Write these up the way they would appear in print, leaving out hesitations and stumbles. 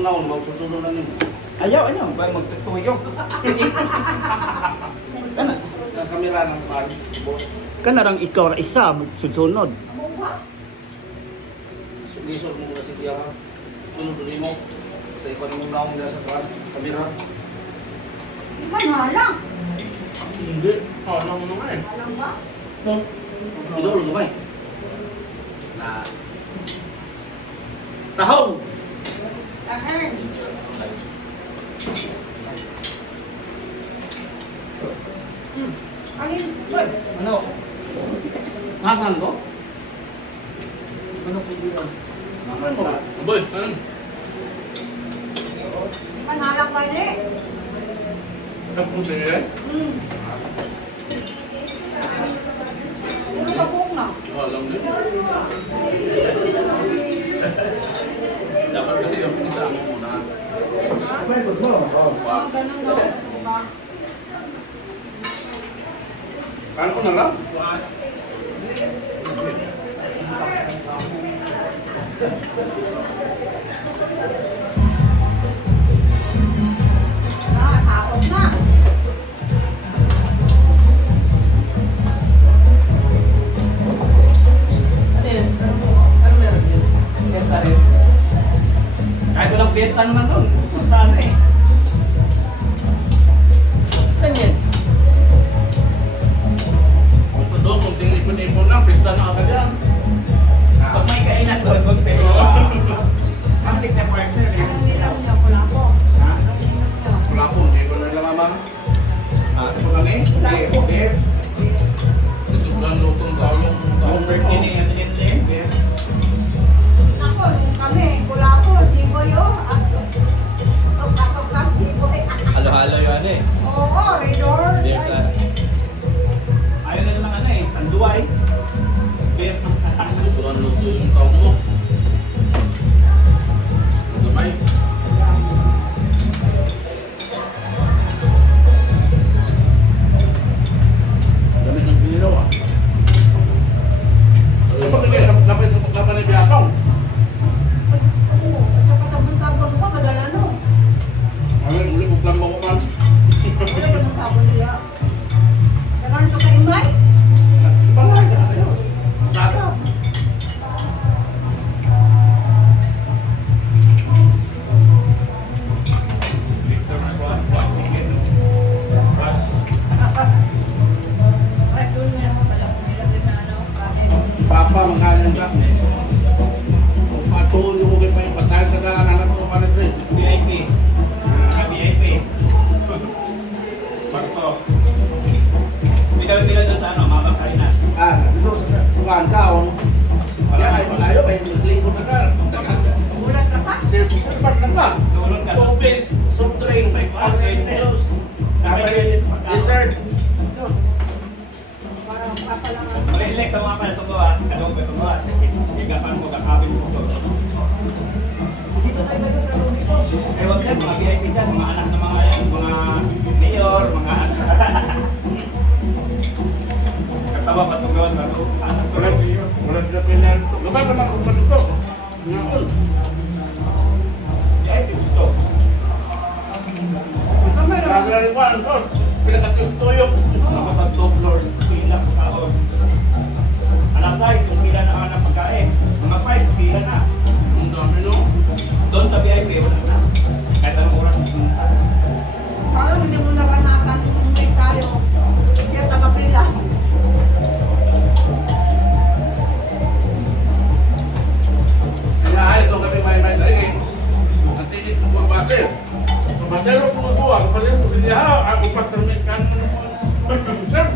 mong naon, magsusunod lang yun. Ayaw, magtutuloy ko. Kana. Ang kamera ng boss. Kanarang ikaw isa, sunod. Sugisod mo muna si Kuya ha. Sunod ulit mo. Sa iba mong naon nila sa kamera. Halang. Hindi. Halang mo naman eh. Halang ba? Idol mo ba eh? Tahong! Ahern. Alin? Ano? Hangan ko? Ano po yun? Hangan mo. Aboy, ano? Halang ka na eh. Ang puti eh? Ano ka buong na? Halang din. Dapat kasi yung pinisa mo muna. Ganun na. Diba? Paano ko na lang? Nakakatakot na. Ano meron yun? Fiesta rin. Kahit walang fiesta naman doon. Saan eh? Saan yan? Gusto doon, kung tinipon-ipon lang, pista na agad yan. Pag may kainan doon, kung pero akit na partner. Anong nilaw niya? Wala po. Ha? Anong nilaw niya? Wala po, hindi ko na lang amang. Ito po kami? Beer. Isuglan lutong tayo. Ang birthday ni ano yan eh? Beer. Ako, nung kami, wala po. Di ko yun. Atok-atok lang, di ko eh. Halo-halo yun eh. Oo, Redor. Beer ka. Ayaw na naman ano eh. Tanduay. Beer. Isuglan lutong yung taong mo. Gamay. Damit ng pinilo ah. Ano ba kaya laban ni Biasong? Oo, nakatabon-tabon ko, kadala no. Ano uli ko plan mo ko man? Wala ka mong tabon nila. Nagano pa kay May? Sabay na kayo. Sada. Victor na ko. Chicken. Rush. Papa manggaling ka. Kung patuloy mo kayo pa yung patay sa daan, alam mo pa rin Chris. VIP. VIP. Barto. May kami pila doon sa ano, mabang kainan. Ah, dito sa tuwan ka, o. Kaya ay malayo, ay maglingkod na ka. Ulat ka pa? Serpat lang ka. Tulong ka. Tubig, soft drink, orange juice, tapos dessert. Parang papalangan. Malilek ka mga pala itong gawas. Kalawag ka itong gawas. Higapan mo, kakabin mo ito. Dito tayo ba sa room dito? Eh wag yan, mga VIP dyan, mga anak ng mga mayor, mga katawa pa itong gawas na ito. Anak ko lang mayor. Wala sila pinal. Lumay pa mga upan ito. Ngayon. VIP dito. Lagi na rin po, ang sos. Pinakatuyok-tuyok. Mga pag 2 floors, pila po kaon. Alas 6, kung pila na ang pagkain. Mga 5, pila na. Ang dami no. Doon sa VIP, wala na. Kahit anong oras mo pumunta. Parang hindi mo naranatan kung may tayo. Kaya nakapila. Kaya ay, ito kami may training. Ang tinik ng buwang bakit. Masero po ang buwang, masero po siya. Ang upat na miskan. Sir,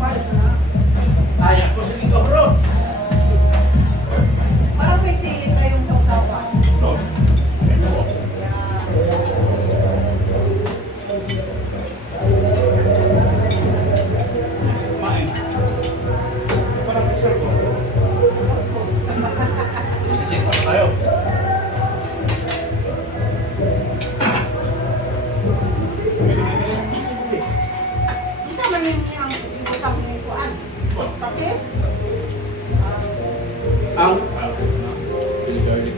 Balik na. kaya ko sa dito bro. Parang may silit kayong tawtawa. No? Kumain. Parang picture ko. Kasi pa tayo. Hindi naman yung ibutang ni Kuan. Kasi, Ang Chili garlic.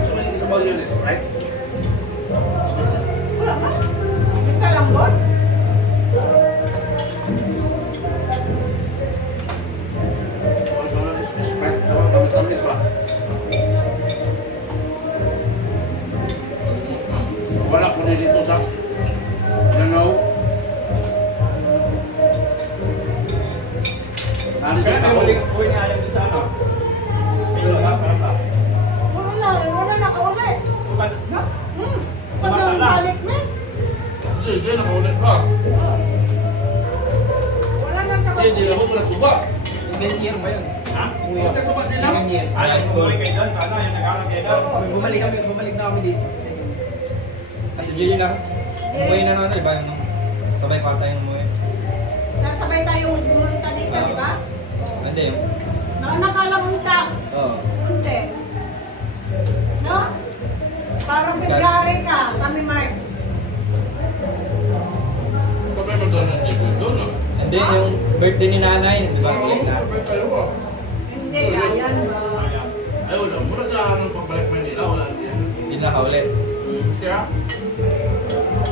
So, may sabaw yun, Sprite? Wala ka? Yung kalambot? Sprite, sabaw tamis-tamis ba? Wala ko na dito sa Lanao. Ano Kaya dito may ako? huling nga yun sa ano? Sa ilo, sarap ba? Wala na kauli. Bukan na? Pag balik na. Hindi, nakaulit ka. Wala na Hindi, ako mo nagsuba. Second year ba yun? Ha? Huwag ka suba din Second year. Ayaw siguro kayo doon, sana yung nag-aaral kayo doon. Bumalik na kami dito. Second year. Kasi Jilly lang. Umuwi na natin, iba yun. No? Sabay pa tayong umuwi. Nasabay tayong pumunta dito, di ba? Hindi yun. Nakalamunta. Oo. Kunti. No? Parang February ka, kami March. Sabay mo doon dito doon. Hindi, yung birthday ni nanay, di ba? Ulit na. Sabay kayo ba? Hindi, ayan ba? Ay, wala. Mula sa anong pagbalik Manila, wala din. Hindi na kaulit. Kaya?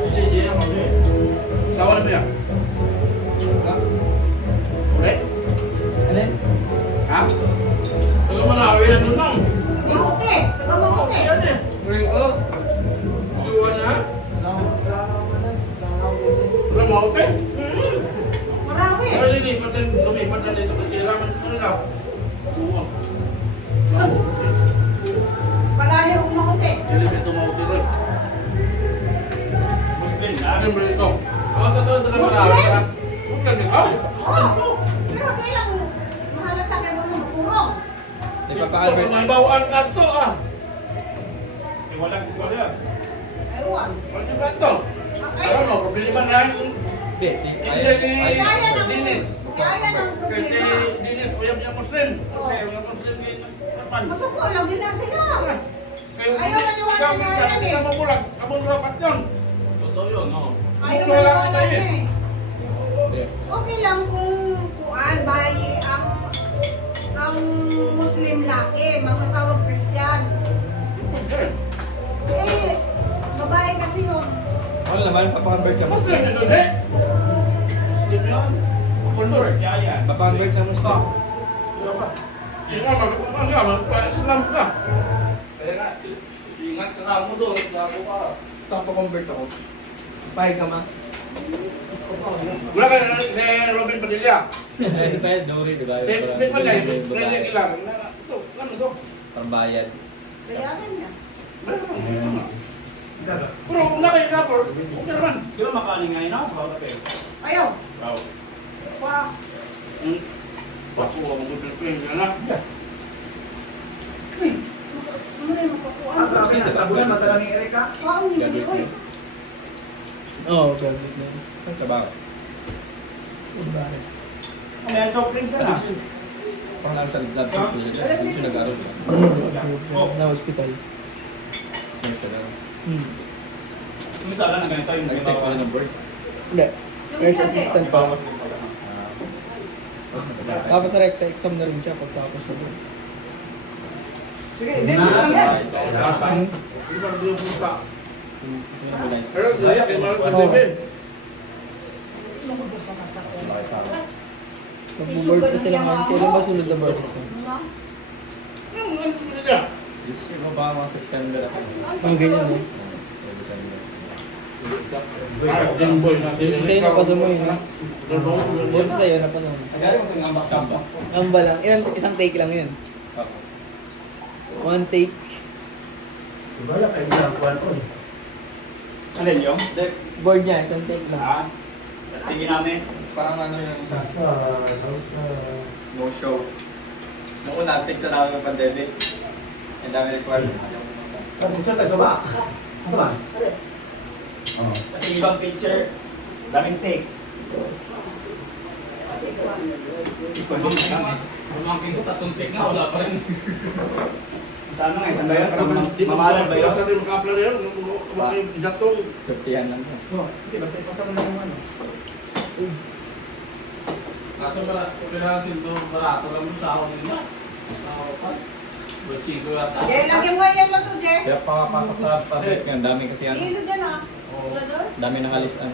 Hindi ako eh. Sawa na mo yan? Ulit? Alin? Ha? Taga Manawi yan doon lang. Mamuti. Taga mamuti. Yan eh. Oo. Duwa na. Taga Maute. Marami. Ay, lumipat na dito kasi raman dito na daw. Duwa. Maute. Palahi ang mamuti. Silipin ito Maute rin. Muslim na. Ano ba ito? Ako totoo taga Manawi ka. Huwag lang ikaw. Oo. Pero kailang mahalata kayo mo magpurong. Di pa pa-Albert. May bawaan ka to ah. Eh, walang iskolya. Aywan. Ano ba ito? Alam mo, problema na yung Hindi, si... hindi si Kaya ng Dinis. Kaya ng Kasi problema. Dinis, uyab niya Muslim. Kasi yung Muslim ngayon naman. Masuko lang din na sila. Kayo, Ayaw naniwala ikaw, nga minsan, yan hindi eh. ka mabulag. Kamong rapat yun. Totoo yun, no? Ayaw Wala na ka wala tayo na eh. eh. Hindi. Okay lang kung kuan bayi ang Muslim laki, mga sawag Christian. Pwede. Eh, babae kasi yun. Wala naman, papa-convert siya Muslim Muslim. yun doon eh. Muslim yun. Convert siya yan. Papa-convert siya Muslim. Ano ba? Yung nga, mag-Islam ka. Kaya nga, ingat ka nga mo doon. Gago ka. Papa-convert ako. Pahig ka ma. Wala ka na kay Robin Padilla. Hindi tayo, Dory, di ba? Si Pagay, pwede kailangan. Ito, ano to? Pambayad. Bayaran niya. Pero kung naka-rapper, okay naman. Di ba makaling ngayon na? Bawal kayo. Ayaw. Wow. Wah. Paku, mag-prepare ka na. Ano na yung mapakuan? Ang hindi ko eh. Oo, graduate na yun. Ang trabaho. Ano yan, soft drinks na na. Pangalan sa lab school nila. Doon siya nag-aaral. Na hospital. Nurse siya lang. Kumisa lang na ganito yung Nag-take pa rin ng board. Hindi. Yung Nurse isa assistant pa. Tapos sa recta exam na rin siya pagtapos na doon. Sige, hindi mo lang yan. Hindi ba yung pusa? Sinimalize. Pero kaya kay Mark Padilla. Mag-board pa sila ngayon. Kailan ba sunod na board exam? Ano sila? This year, ba mga September ako? Ang ganyan eh. December. Jimboy na sila. Buti sa'yo napasa mo yun. Buti sa'yo napasa mo. Nagari mo kang ambak kamba. Ang ba lang? Isang take lang yun. Ako. One take. Alin yung? Hindi, Board niya, isang take lang. Ha? Tapos tingin namin. parang ano yung sa... No show. Noong una, pick na namin yung pandemic. Ang dami requirements. Kasi ibang picture, daming take. Pamangkin ko, tatlong take na, wala pa rin. Sana nga, isang bayan, mamahalan ba yun? Basta rin makapla na yun, kumakay jatong. 50 yan lang. Hindi, basta ipasa mo na yung ano. Kaso pinansin doon, barato lang yung sahod nila. Bachiko yata. Jay, lagyan mo yan lang to, Jay. Kaya pakapasok sa public yan, dami kasi yan. Hilo dyan ah. Oo. Wala doon? Dami ng alisan.